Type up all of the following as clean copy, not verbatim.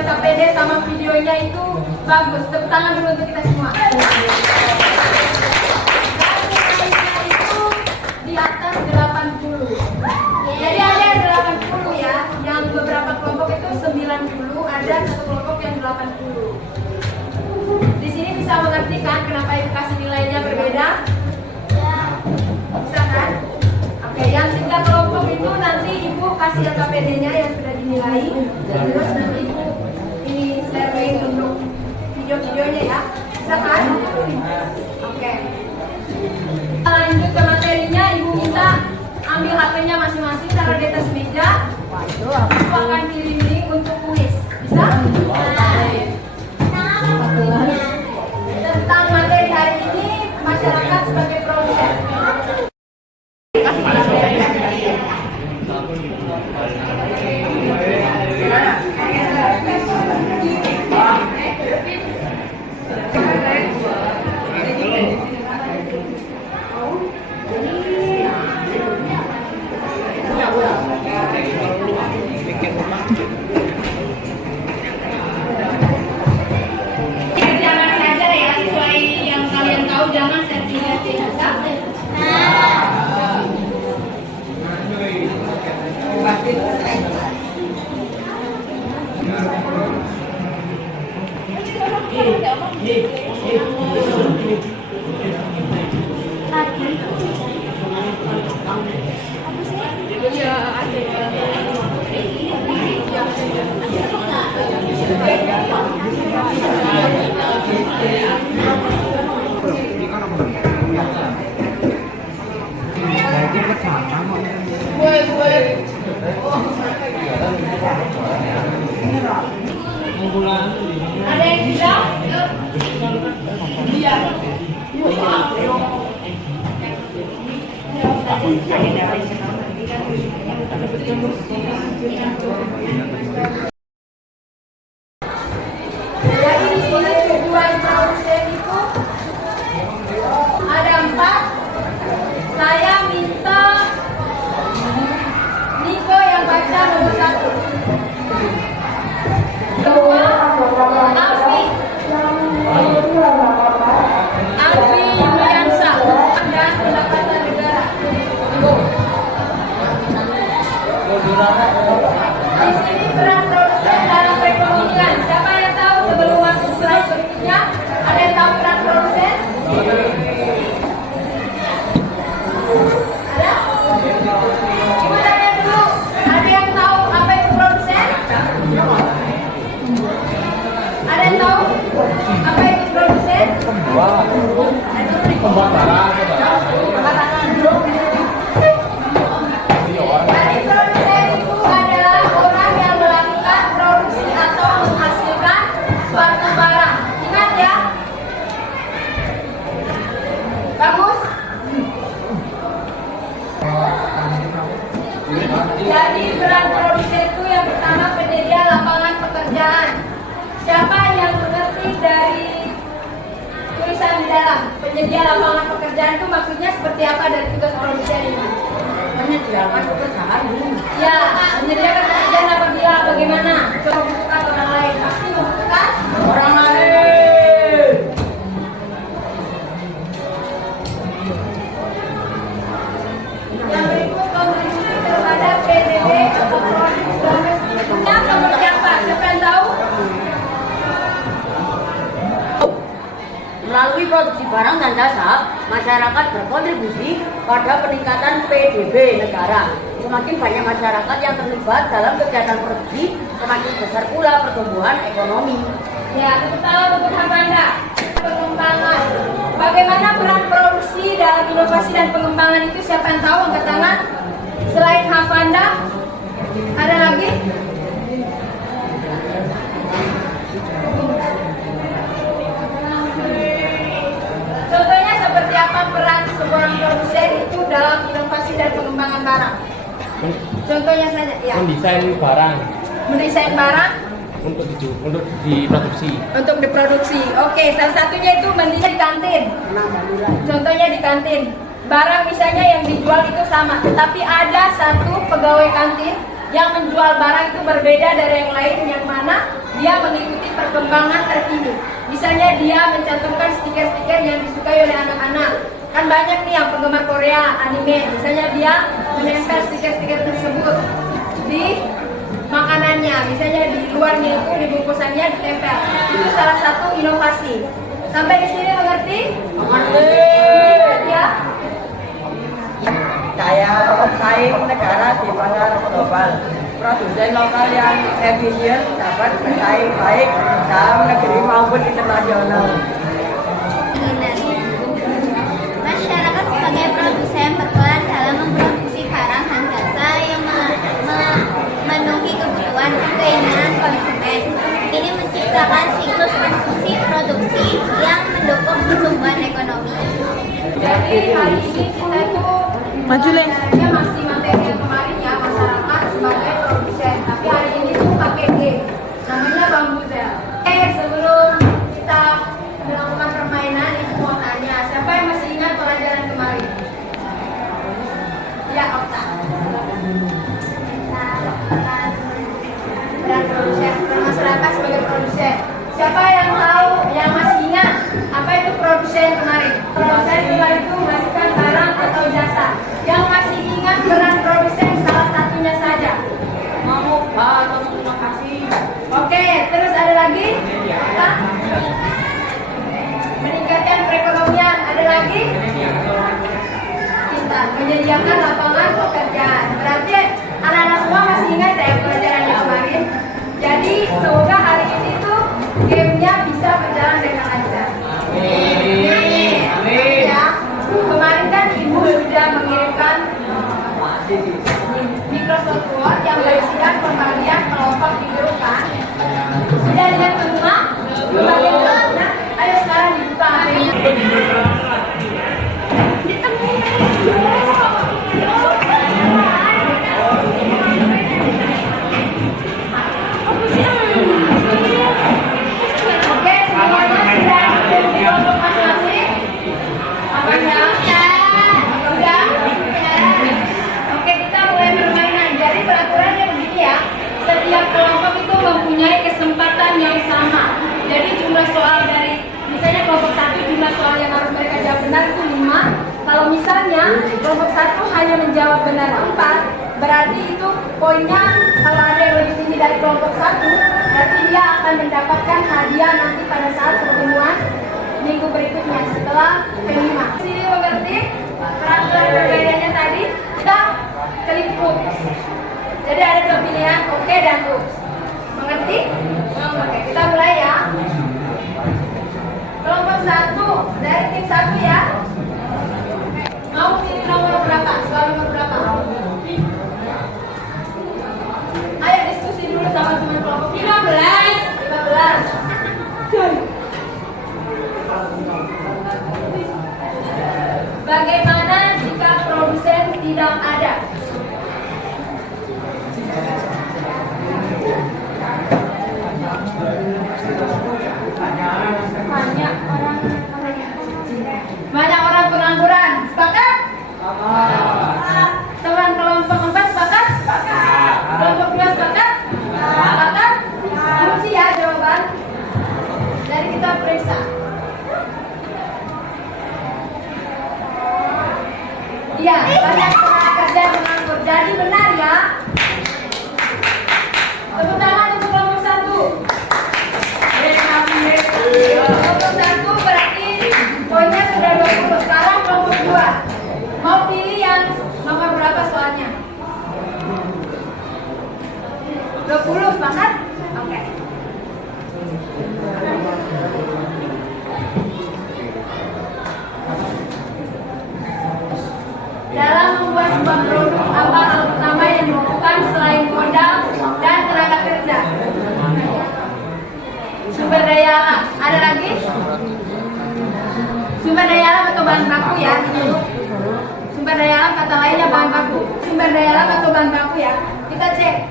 LKPD sama videonya itu bagus. Tepuk tangan dulu untuk kita semua. Itu di atas 80. Jadi ada yang 80 ya, yang beberapa kelompok itu 90, ada satu kelompok yang 80. Di sini bisa mengerti kan kenapa ibu kasih nilainya berbeda? Bisa kan? Oke, yang 3 kelompok itu nanti ibu kasih LKPD-nya yang sudah dinilai. Terus nanti ibu ini sharing untuk video-videonya ya. Bisa kan? Oke. Lanjut ke materinya, ibu minta ambil HP-nya masing-masing, taruh di atas meja. Ibu akan kirim link untuk kuis. Bisa? Tentang materi hari ini, masyarakat sebagai produsen. Jangan setting-setting ada yang bisa? Iya. Jadi di sini tujuan produsen itu ada 4. Saya minta Niko yang baca nomor 1. Kedua, Alfi Yuliansa dan pendapatan negara. Di sini peran produsen dalam perekonomian. Siapa yang tahu sebelum masuk slide berikutnya? Ada yang tahu peran produsen? Ada? Ibu tanya dulu. Ada yang tahu apa itu produsen? Ada yang tahu apa itu produsen? Jadi produsen itu adalah orang yang melakukan produksi atau menghasilkan suatu barang. Ingat ya? Bagus? Jadi peran produsen itu yang pertama penyedia lapangan pekerjaan. Siapa yang mengerti dari tulisan di dalam? Penyedia lapangan pekerjaan itu maksudnya seperti apa dari tugas produsen ini? Menyediakan pekerjaan. Ya, menyediakan pekerjaan apabila bagaimana? Membutuhkan orang lain. Pasti membutuhkan orang lain. Yang berikut kontribusi terhadap PDB atau produk domestiknya seperti apa? Siapa yang tahu? Melalui produksi barang dan jasa, masyarakat berkontribusi pada peningkatan PDB negara. Semakin banyak masyarakat yang terlibat dalam kegiatan produksi, semakin besar pula pertumbuhan ekonomi. Ya, tepuk tangan untuk Havanda. Pengembangan. Bagaimana peran produksi dalam inovasi dan pengembangan itu? Siapa yang tahu? Angkat tangan. Selain Havanda, ada lagi? Contohnya seperti apa peran seorang produsen itu dalam inovasi dan pengembangan barang? Contohnya saja, ya. Mendesain barang. Mendesain barang Untuk diproduksi. untuk diproduksi. Oke, salah satunya itu mendesain di kantin. Contohnya di kantin. Barang misalnya yang dijual itu sama, tetapi ada satu pegawai kantin yang menjual barang itu berbeda dari yang lain. Yang mana? dia mengikuti perkembangan terkini. Misalnya dia mencantumkan stiker-stiker yang disukai oleh anak-anak. Kan banyak nih yang penggemar Korea, anime. Misalnya dia menempel stiker-stiker tersebut di makanannya. Misalnya di luarnya itu, di bungkusannya ditempel. Itu salah satu inovasi. Sampai di sini mengerti? Ya. Daya saing negara di pasar global. Produsen lokal yang efisien dapat bersaing baik dalam negeri maupun internasional. Masyarakat sebagai produsen berperan dalam memproduksi barang dan jasa yang memenuhi kebutuhan dan keinginan konsumen. Ini menciptakan siklus konsumsi produksi yang mendukung pertumbuhan ekonomi. Jadi hari ini kita tuh belajarnya masih materi yang kemarin ya, masyarakat sebagai produsen. Tapi hari ini tuh pakai game, namanya Bambuzel. Sebelum kita melakukan permainan, itu mau tanya, siapa yang masih ingat pelajaran kemarin? Ya, Okta. Dan produsen, masyarakat sebagai produsen. Siapa yang tahu, yang masih ingat apa itu produsen kemarin? Produsen itu menghasilkan barang atau jasa. Yang masih ingat peran produsen salah satunya saja. Mau atau terima kasih. Oke, terus ada lagi? Apa? Meningkatkan perekonomian. Ada lagi? Kita menyediakan lapangan pekerjaan. Berarti anak-anak semua masih ingat ya pelajarannya kemarin. Jadi semoga hari ini tuh gamenya bisa berjalan dengan lancar. Amin. Ya. Kemarin kan ibu sudah mengirimkan Microsoft Word yang berisikan pembagian kelompok di grup kan. Sudah lihat semua? Pembagian kelompoknya? Ayo sekarang dibuka HP-nya. Oke, semuanya sudah ada di kelompok masing-masing? Apanya? Udah? Oke, kita mulai permainan. Jadi peraturannya begini ya. Setiap kelompok itu mempunyai kesempatan yang sama. Jadi jumlah soal dari, misalnya kelompok 1 jumlah soal yang harus mereka jawab benar itu 5. Kalau misalnya kelompok 1 hanya menjawab benar 4, berarti itu poinnya kalau ada yang lebih tinggi dari kelompok 1, berarti dia akan mendapatkan hadiah nanti pada saat pertemuan minggu berikutnya setelah P5. Sini mengerti peraturan perbedaannya tadi? Kita klik oops. Jadi ada dua pilihan, oke dan oops. Mengerti? Oke, kita mulai ya. Kelompok 1 dari tim 1 ya. Mau pilih nomor berapa? Soal nomor berapa? Ayo diskusi dulu sama teman kelompok. 15. Bagaimana jika produsen tidak ada? Banyak orang pengangguran. Sepakat? Teman kelompok 4 sepakat? Kelompok 2 sepakat? Sepakat? Kunci ya jawaban. Dari kita periksa. Iya, banyak tenaga kerja yang menganggur. Jadi benar ya. Tepuk tangan untuk kelompok 1. Kelompok 1 berarti poinnya sudah 20. Sekarang kelompok 2. Mau pilih yang nomor berapa soalnya? 20, sepakat? Oke. Dalam membuat sebuah produk, apa hal pertama yang dibutuhkan selain modal dan tenaga kerja? Sumber daya alam. Ada lagi? Sumber daya alam atau bahan baku ya? Sumber daya alam kata lainnya bahan baku. Sumber daya alam atau bahan baku ya? Kita cek.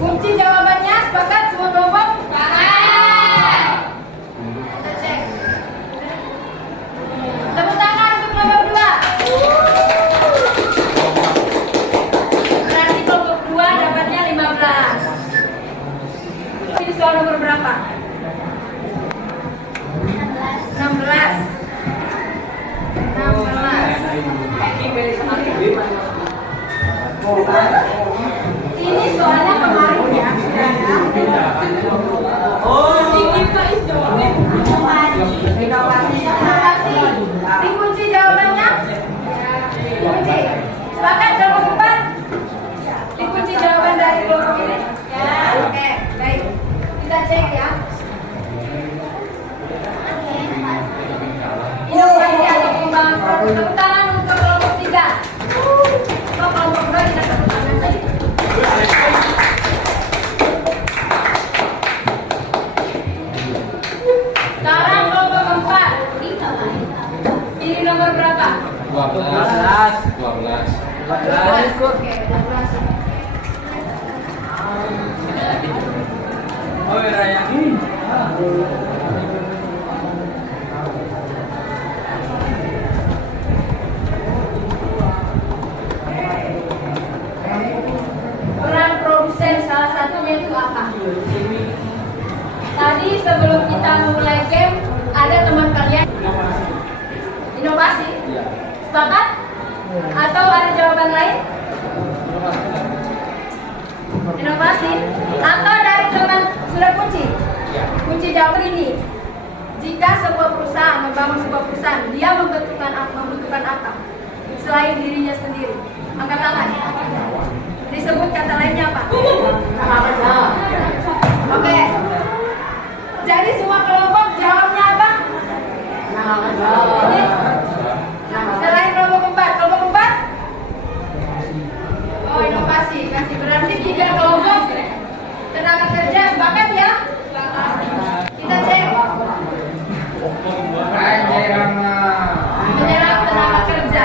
Kunci jawabannya sepakat semua kelompok? Sepakat. Kita cek. Tepuk tangan untuk kelompok 2. Berarti kelompok 2 dapatnya 15. Ini soal nomor nomor berapa? 16. Ini soalnya kemarin ya, sudah ada. Inovasi. Dikunci jawabannya? Dikunci. Sepakat kelompok 4? Dikunci jawaban dari kelompok ini? Ya. Oke, baik. Kita cek ya. Inovasi atau pengembangan produk. Tepuk tangan untuk kelompok 3. Oh, kelompok 2 kita tepuk tangan saja. Sekarang kelompok 4. Ini nomor berapa? 12. 12. 12. Oke, 12. Oh, Raya. Peran produsen salah satunya itu apa? Tadi sebelum kita memulai game, ada teman kalian inovasi? Sepakat? Atau ada jawaban lain? Inovasi? Atau dari teman sudah kunci? Kunci jawaban ini. Jika sebuah perusahaan membangun sebuah perusahaan, dia membutuhkan apa? Selain dirinya sendiri. Angkat tangan. Disebut kata lainnya apa? Oke. Jadi semua kelompok jawabnya apa? Ini? Selain kelompok 4, kelompok 4? Oh, inovasi. Kasih berarti 3 kelompok tenaga kerja, sepakat ya? Kita cek. Menyerap tenaga kerja.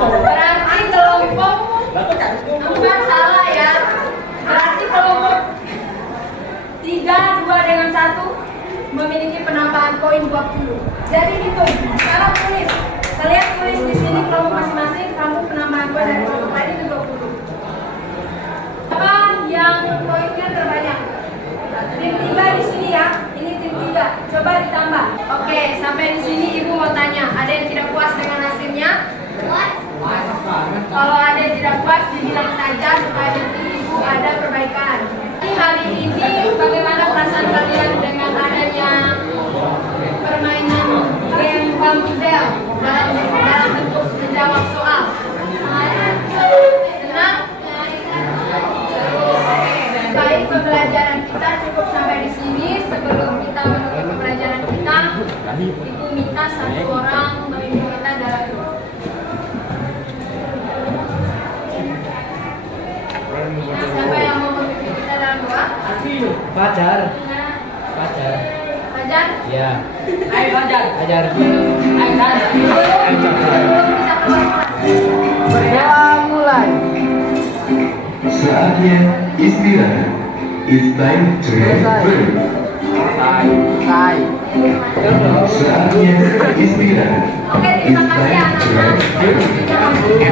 Berarti kelompok 4 salah ya. Berarti kelompok 3, 2 dengan 1 memiliki penambahan poin 20. Jadi hitung. Sekarang tulis. Kalian tulis di sini kelompok masing-masing, kamu penambahan poin dari kelompok lain itu 20. Apa yang poinnya terbanyak? Tim 3 di sini ya. Ini tim 3. Coba ditambah. Oke, sampai di sini Ibu mau tanya, ada yang tidak puas dengan hasilnya? Kalau ada yang tidak puas, dibilang saja supaya nanti Ibu ada perbaikan. Jadi hari ini bagaimana perasaan kalian dengan adanya permainan game Bambudel dalam bentuk menjawab soal? Senang? Baik, pembelajaran kita cukup sampai di sini. Sebelum kita menutup pembelajaran kita, Ibu minta satu orang memimpin kita dalam doa. Siapa yang mau memimpin kita dalam doa? Fajar. Fajar. Fajar? Iya. Ayo, Fajar. Fajar. Sebelum kita keluar. Berdoa mulai. Saatnya istirahat. It's time to have break. Selesai. Saatnya istirahat. Oke, terima It's kasih time to have break. anak-anak.